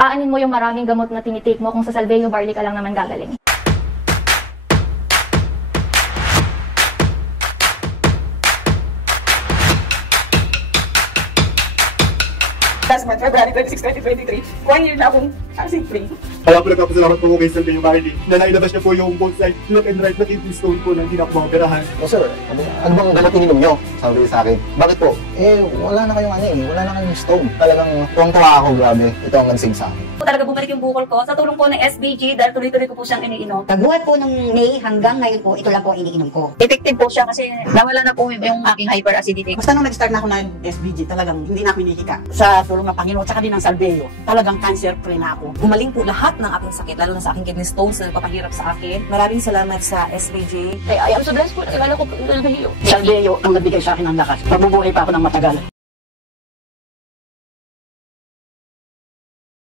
Aanin mo yung maraming gamot na tinitake mo kung sa Salveyo Barley ka lang naman gagaling. Last month, February 26, 2023, 1 year na akong acid-free. Kaya po nagpapasalamat po kay Salveyo Barley na nailabas niya po yung both side left and right na kidney stone po na hindi na po mapirahan. O sir, ano bang gamot ininom nyo? Sabi sa akin. Bakit po? Wala na kayong wala na kayong stone. Talagang tuwang-tuwa ako, grabe. Ito ang nagsig sa akin. Talaga bumalik yung bukol ko sa tulong po ng SBG dahil tuloy-tuloy ko po siyang iniinom. Pagbuhat po ng May hanggang ngayon po, ito lang po ang iniinom ko. Effective po siya kasi nawala na po yung aking hyperacidity. Basta nung nag-start na ako ng SBG, talagang hindi na ako hinihika. Sa tulong ng Panginoon, tsaka din ng Salveyo, talagang cancer-free na ako. Gumaling po lahat ng aking sakit, lalo na sa aking kidney stones na nagpapahirap sa akin. Maraming salamat sa SBJ. I am so blessed po. Nagkala ko po ito ng hilo. Salveyo ang nagbigay sa akin ng lakas. Mabubuhay pa ako ng matagal.